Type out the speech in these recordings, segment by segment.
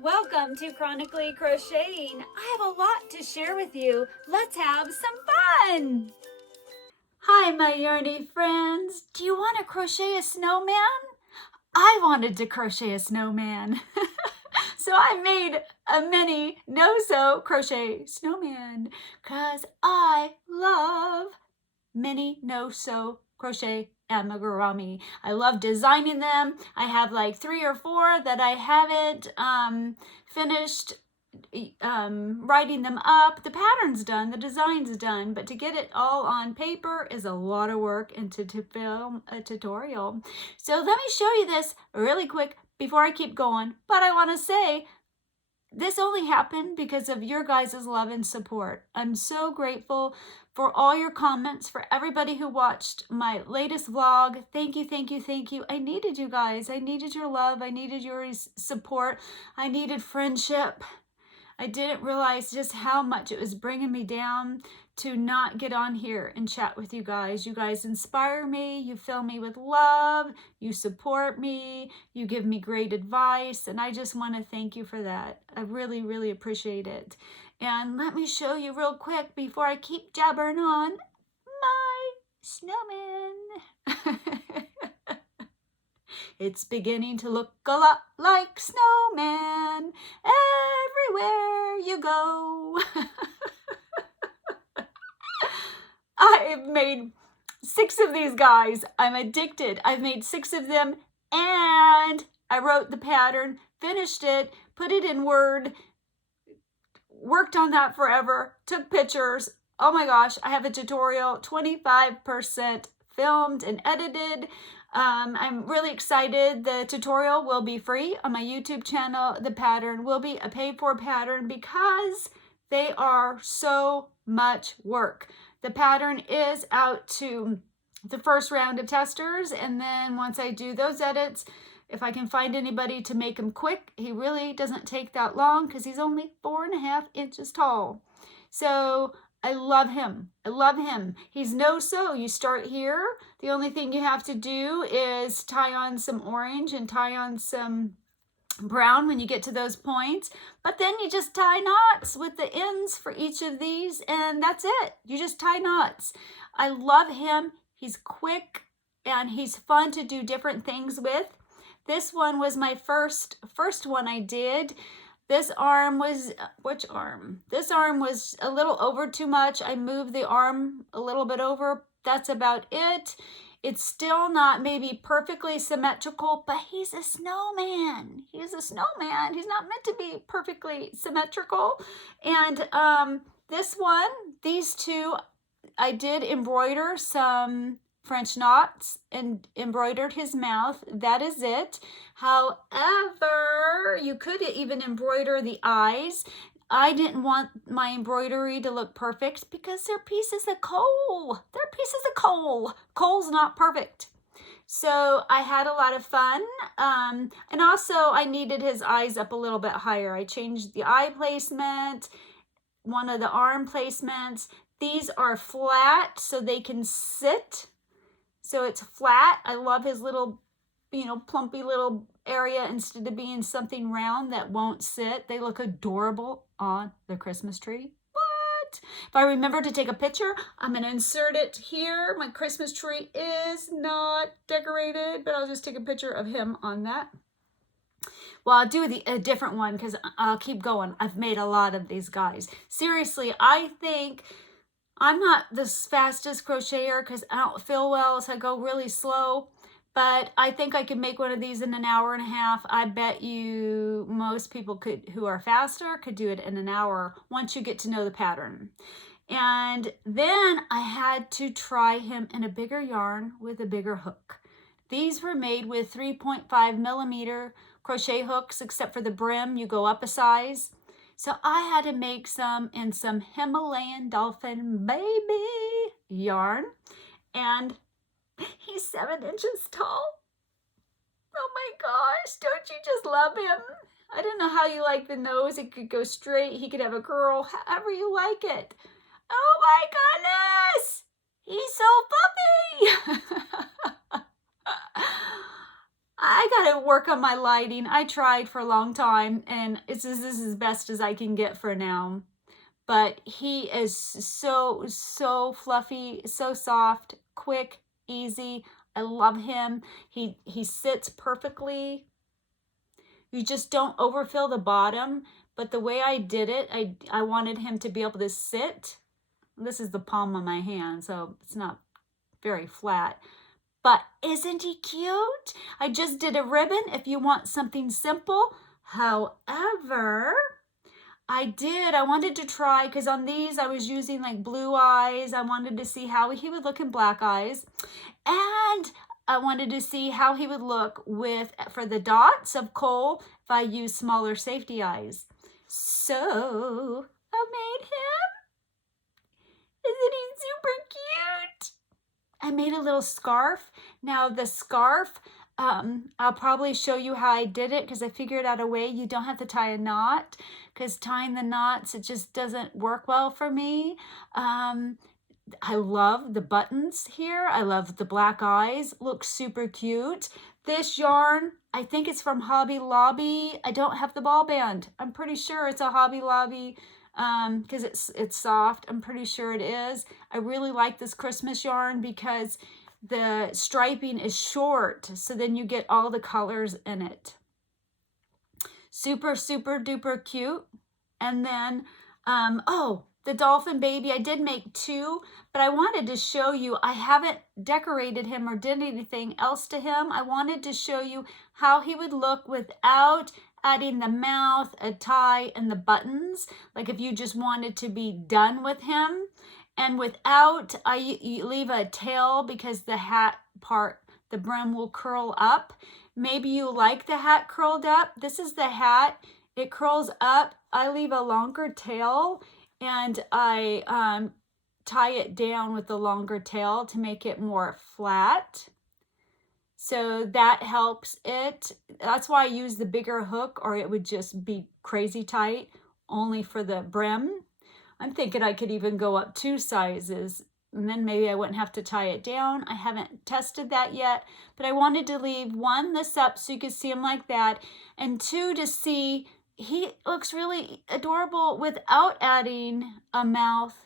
Welcome to Chronically Crocheting. I have a lot to share with you. Let's have some fun! Hi, my yarny friends. Do you want to crochet a snowman? I wanted to crochet a snowman. So I made a mini no-sew crochet snowman because I love mini no-sew crochet amigurumi. I love designing them. I have like 3 or 4 that I haven't finished writing them up. The pattern's done, the design's done, but to get it all on paper is a lot of work and to film a tutorial. So let me show you this really quick before I keep going. But I want to say this only happened because of your guys' love and support. I'm so grateful for all your comments, for everybody who watched my latest vlog. Thank you, thank you, thank you. I needed you guys. I needed your love. I needed your support. I needed friendship. I didn't realize just how much it was bringing me down to not get on here and chat with you guys. You guys inspire me. You fill me with love. You support me. You give me great advice. And I just want to thank you for that. I really, really appreciate it. And let me show you real quick before I keep jabbering on my snowman. It's beginning to look a lot like Snowman everywhere you go. I've made 6 of these guys. I'm addicted. I've made 6 of them and I wrote the pattern, finished it, put it in Word, worked on that forever, took pictures. Oh my gosh, I have a tutorial, 25% filmed and edited. I'm really excited. The tutorial will be free on my YouTube channel. The pattern will be a paid-for pattern because they are so much work. The pattern is out to the first round of testers, and then once I do those edits, if I can find anybody to make him quick, he really doesn't take that long because he's only 4.5 inches tall. So I love him. I love him. He's no-sew. You start here. The only thing you have to do is tie on some orange and tie on some brown when you get to those points. But then you just tie knots with the ends for each of these, and that's it. You just tie knots. I love him. He's quick, and he's fun to do different things with. This one was my first one I did. This arm was, which arm? This arm was a little over too much. I moved the arm a little bit over. That's about it. It's still not maybe perfectly symmetrical, but he's a snowman. He's a snowman. He's not meant to be perfectly symmetrical. And this one, these 2, I did embroider some French knots and embroidered his mouth. That is it. However, you could even embroider the eyes. I didn't want my embroidery to look perfect because they're pieces of coal. They're pieces of coal. Coal's not perfect. So I had a lot of fun. And also I needed his eyes up a little bit higher. I changed the eye placement, one of the arm placements. These are flat so they can sit. So it's flat. I love his little, plumpy little area instead of being something round that won't sit. They look adorable on the Christmas tree. What? If I remember to take a picture, I'm going to insert it here. My Christmas tree is not decorated, but I'll just take a picture of him on that. Well, I'll do a different one because I'll keep going. I've made a lot of these guys. Seriously, I think I'm not the fastest crocheter because I don't feel well, so I go really slow. But I think I could make one of these in an hour and a half. I bet you most people who are faster could do it in an hour once you get to know the pattern. And then I had to try him in a bigger yarn with a bigger hook. These were made with 3.5 millimeter crochet hooks, except for the brim, you go up a size. So I had to make some in some Himalayan dolphin baby yarn. And he's 7 inches tall. Oh my gosh, don't you just love him? I don't know how you like the nose. It could go straight. He could have a curl, however you like it. Oh my goodness, he's so puppy. I gotta work on my lighting. I tried for a long time, and this is as best as I can get for now. But he is so fluffy, so soft, quick, easy. I love him. He sits perfectly. You just don't overfill the bottom. But the way I did it, I wanted him to be able to sit. This is the palm of my hand, so it's not very flat. But isn't he cute? I just did a ribbon if you want something simple. However, I wanted to try, because on these I was using like blue eyes. I wanted to see how he would look in black eyes. And I wanted to see how he would look for the dots of coal if I use smaller safety eyes. So I made him. Isn't he super cute? I made a little scarf. Now the scarf, I'll probably show you how I did it, because I figured out a way you don't have to tie a knot, because tying the knots, it just doesn't work well for me. I love the buttons here. I love the black eyes. Looks super cute. This yarn, I think it's from Hobby Lobby. I don't have the ball band. I'm pretty sure it's a Hobby Lobby, because it's soft. I'm pretty sure it is. I really like this Christmas yarn because the striping is short, so then you get all the colors in it. Super duper cute. And then oh, the dolphin baby, I did make two, but I wanted to show you, I haven't decorated him or did anything else to him. I wanted to show you how he would look without adding the mouth, a tie, and the buttons. Like if you just wanted to be done with him. And without, you leave a tail, because the hat part, the brim will curl up. Maybe you like the hat curled up. This is the hat. It curls up. I leave a longer tail, and I tie it down with the longer tail to make it more flat. So that helps it. That's why I use the bigger hook, or it would just be crazy tight only for the brim. I'm thinking I could even go up 2 sizes, and then maybe I wouldn't have to tie it down. I haven't tested that yet, but I wanted to leave 1, this up so you could see him like that, and 2, to see he looks really adorable without adding a mouth,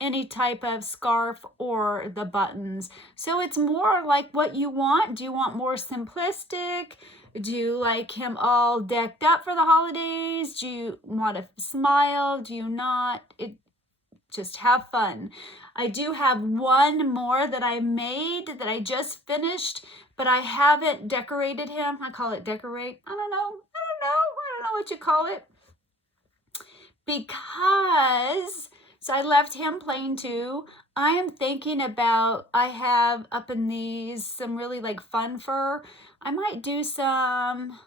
any type of scarf, or the buttons. So it's more like what you want. Do you want more simplistic? Do you like him all decked up for the holidays? Do you want to smile? Do you not? Just have fun. I do have one more that I made that I just finished, but I haven't decorated him. I call it decorate. I don't know what you call it. Because, so I left him plain too. I am thinking about, I have up in these some really like fun fur. I might do some,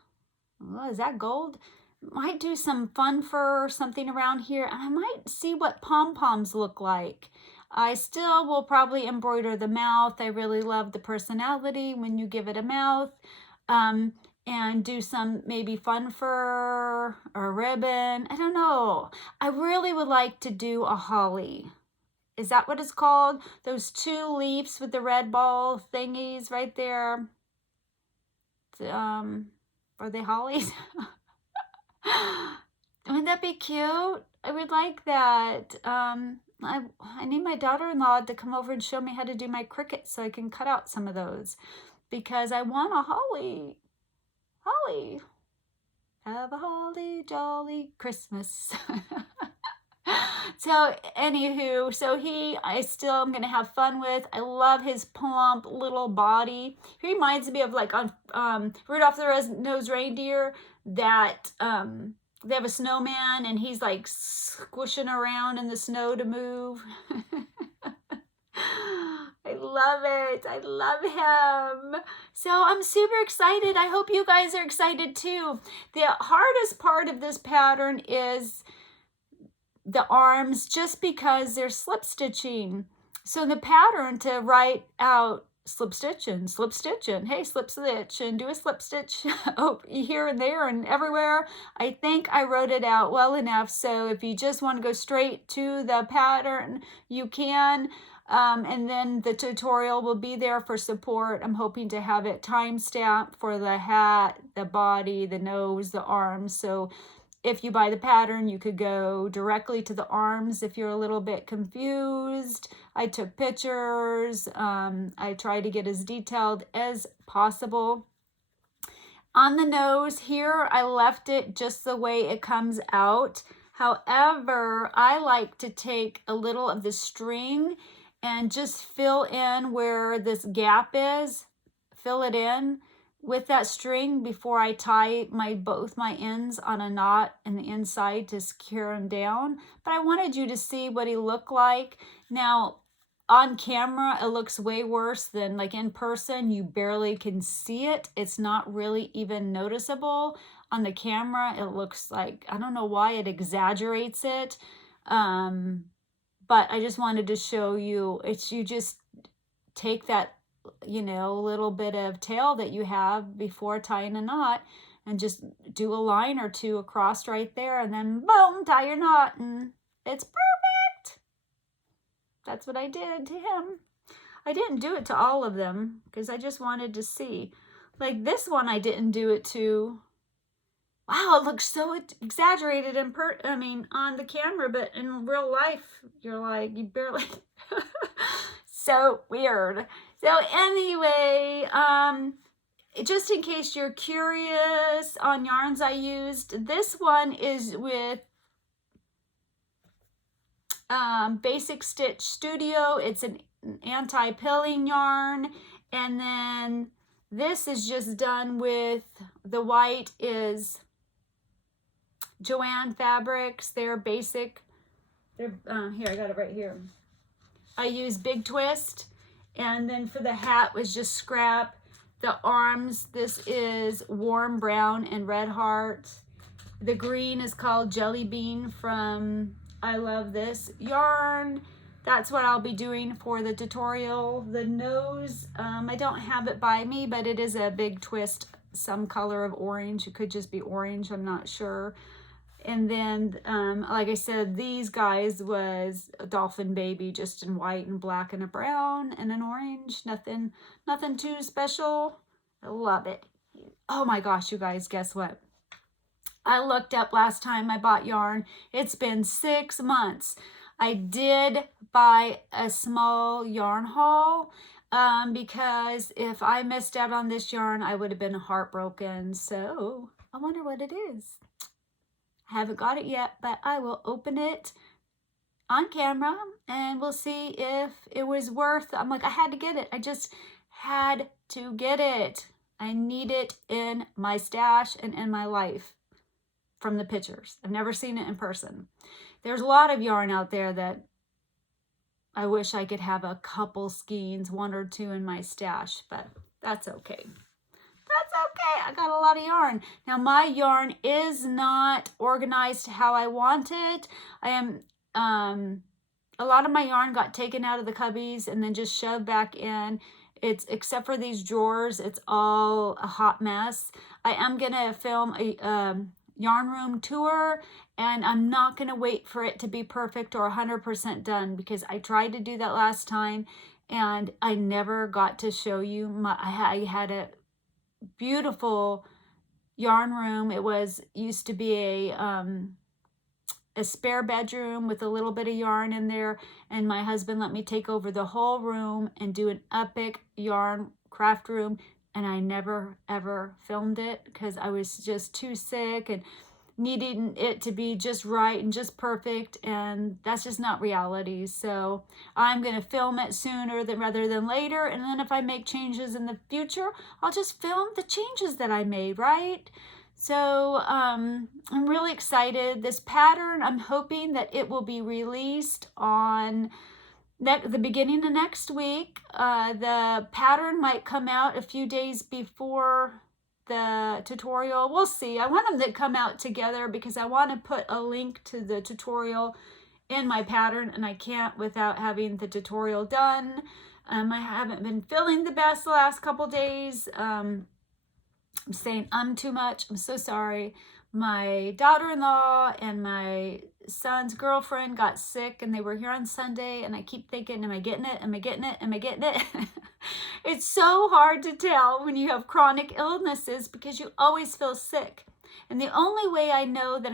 oh, is that gold? Might do some fun fur or something around here, and I might see what pom-poms look like. I still will probably embroider the mouth. I really love the personality when you give it a mouth. And do some maybe fun fur or ribbon. I don't know. I really would like to do a holly. Is that what it's called? Those 2 leaves with the red ball thingies right there. Are they hollies? Wouldn't that be cute? I would like that. I need my daughter-in-law to come over and show me how to do my cricket so I can cut out some of those, because I want a holly. Holly. Have a holly jolly Christmas. So anywho, so I still am going to have fun with. I love his plump little body. He reminds me of like on Rudolph the Red-Nosed Reindeer, that they have a snowman and he's like squishing around in the snow to move. I love it. I love him. So I'm super excited. I hope you guys are excited too. The hardest part of this pattern is the arms, just because they're slip stitching. So the pattern to write out slip stitch and hey, slip stitch and do a slip stitch here and there and everywhere. I think I wrote it out well enough. So if you just want to go straight to the pattern, you can. And then the tutorial will be there for support. I'm hoping to have it time-stamped for the hat, the body, the nose, the arms. So if you buy the pattern, you could go directly to the arms if you're a little bit confused. I took pictures. I tried to get as detailed as possible. On the nose here, I left it just the way it comes out. However, I like to take a little of the string and just fill in where this gap is. Fill it in with that string before I tie both my ends on a knot in the inside to secure him down. But I wanted you to see what he looked like. Now, on camera, it looks way worse than like in person. You barely can see it. It's not really even noticeable. On the camera, it looks like, I don't know why it exaggerates it. But I just wanted to show you, you just take that, you know, little bit of tail that you have before tying a knot and just do a line or two across right there, and then boom, tie your knot, and it's perfect. That's what I did to him. I didn't do it to all of them because I just wanted to see. Like this one I didn't do it to. Wow, it looks so exaggerated on the camera, but in real life, you're like, you barely, so weird. So anyway, just in case you're curious on yarns I used, this one is with Basic Stitch Studio. It's an anti-pilling yarn, and then this is just done with, the white is Joanne Fabrics. They're basic. They're here, I got it right here. I use Big Twist, and then for the hat was just scrap. The arms, this is Warm Brown and Red Heart. The green is called Jelly Bean from I Love This Yarn. That's what I'll be doing for the tutorial. The nose, I don't have it by me, but it is a Big Twist, some color of orange. It could just be orange, I'm not sure. And then, like I said, these guys was a Dolphin Baby, just in white and black and a brown and an orange. Nothing too special. I love it. Oh my gosh, you guys, guess what? I looked up last time I bought yarn. It's been 6 months. I did buy a small yarn haul because if I missed out on this yarn, I would have been heartbroken. So I wonder what it is. I haven't got it yet, but I will open it on camera and we'll see if it was worth. I'm like, I had to get it. I just had to get it. I need it in my stash and in my life from the pictures. I've never seen it in person. There's a lot of yarn out there that I wish I could have a couple skeins, 1 or 2 in my stash, but that's okay. That's okay. I got a lot of yarn. Now my yarn is not organized how I want it. I am, a lot of my yarn got taken out of the cubbies and then just shoved back in. It's, except for these drawers, it's all a hot mess. I am gonna film a yarn room tour, and I'm not gonna wait for it to be perfect or 100% done, because I tried to do that last time and I never got to show you I had a beautiful yarn room. It used to be a spare bedroom with a little bit of yarn in there, and my husband let me take over the whole room and do an epic yarn craft room, and I never ever filmed it because I was just too sick and needing it to be just right and just perfect, and that's just not reality. So I'm going to film it sooner rather than later, and then if I make changes in the future, I'll just film the changes that I made, right? So I'm really excited. This pattern, I'm hoping that it will be released on the beginning of next week. The pattern might come out a few days before the tutorial. We'll see. I want them to come out together because I want to put a link to the tutorial in my pattern, and I can't without having the tutorial done. I haven't been feeling the best the last couple days. I'm saying too much. I'm so sorry. My daughter-in-law and my son's girlfriend got sick and they were here on Sunday, and I keep thinking, am I getting it? Am I getting it? Am I getting it? It's so hard to tell when you have chronic illnesses because you always feel sick. And the only way I know that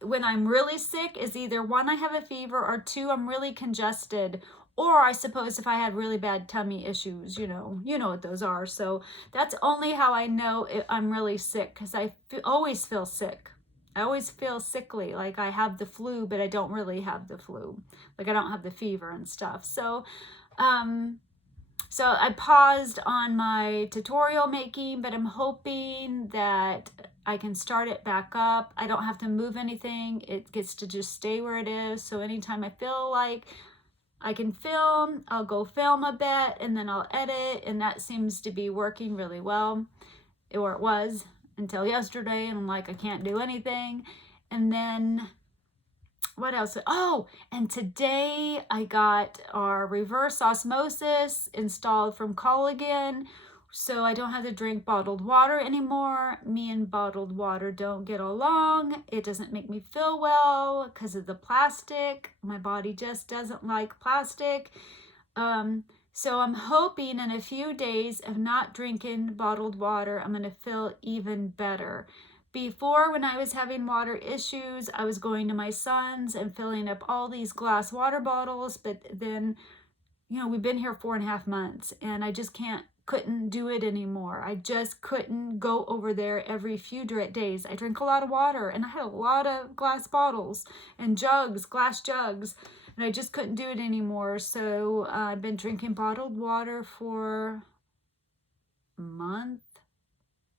when I'm really sick is either one, I have a fever, or two, I'm really congested. Or I suppose if I had really bad tummy issues, you know what those are. So that's only how I know I'm really sick, because I always feel sick. I always feel sickly, like I have the flu, but I don't really have the flu. Like I don't have the fever and stuff. So, so I paused on my tutorial making, but I'm hoping that I can start it back up. I don't have to move anything. It gets to just stay where it is. So anytime I feel like I can film, I'll go film a bit, and then I'll edit, and that seems to be working really well, or it was until yesterday, and I'm like, I can't do anything. And then what else? Oh, and today I got our reverse osmosis installed from Collagen, so I don't have to drink bottled water anymore. Me and bottled water don't get along. It doesn't make me feel well because of the plastic. My body just doesn't like plastic. So I'm hoping in a few days of not drinking bottled water, I'm going to feel even better. Before, when I was having water issues, I was going to my son's and filling up all these glass water bottles, but then, you know, we've been here 4.5 months and I just couldn't do it anymore. I just couldn't go over there every few days. I drink a lot of water, and I had a lot of glass bottles and jugs, glass jugs, and I just couldn't do it anymore. So I've been drinking bottled water for a month,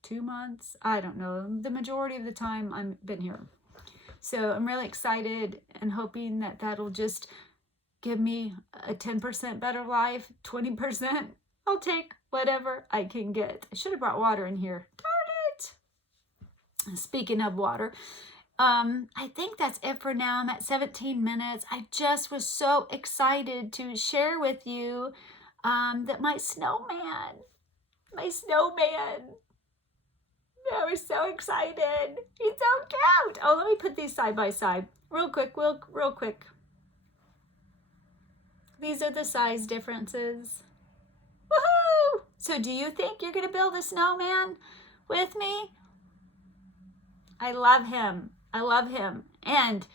2 months. I don't know. The majority of the time I've been here. So I'm really excited and hoping that that'll just give me a 10% better life, 20%. I'll take whatever I can get. I should have brought water in here. Darn it. Speaking of water, I think that's it for now. I'm at 17 minutes. I just was so excited to share with you that my snowman, I was so excited. He's so cute. Oh, let me put these side by side real quick, real quick. These are the size differences. Woohoo! So do you think you're going to build a snowman with me? I love him. I love him. And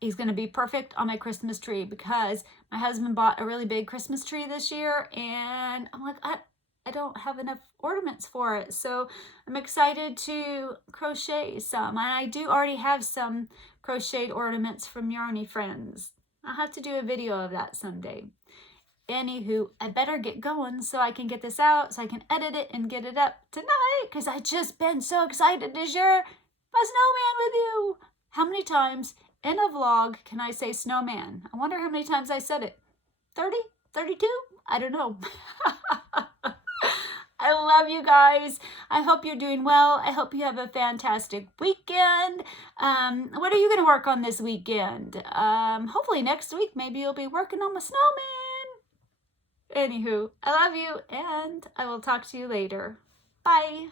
he's going to be perfect on my Christmas tree because my husband bought a really big Christmas tree this year, and I'm like, I don't have enough ornaments for it. So I'm excited to crochet some. And I do already have some crocheted ornaments from Yarny friends. I'll have to do a video of that someday. Anywho, I better get going so I can get this out, so I can edit it and get it up tonight, because I just been so excited to share my snowman with you. How many times in a vlog can I say snowman? I wonder how many times I said it. 30? 32? I don't know. I love you guys. I hope you're doing well. I hope you have a fantastic weekend. What are you going to work on this weekend? Hopefully next week, maybe you'll be working on my snowman. Anywho, I love you, and I will talk to you later. Bye.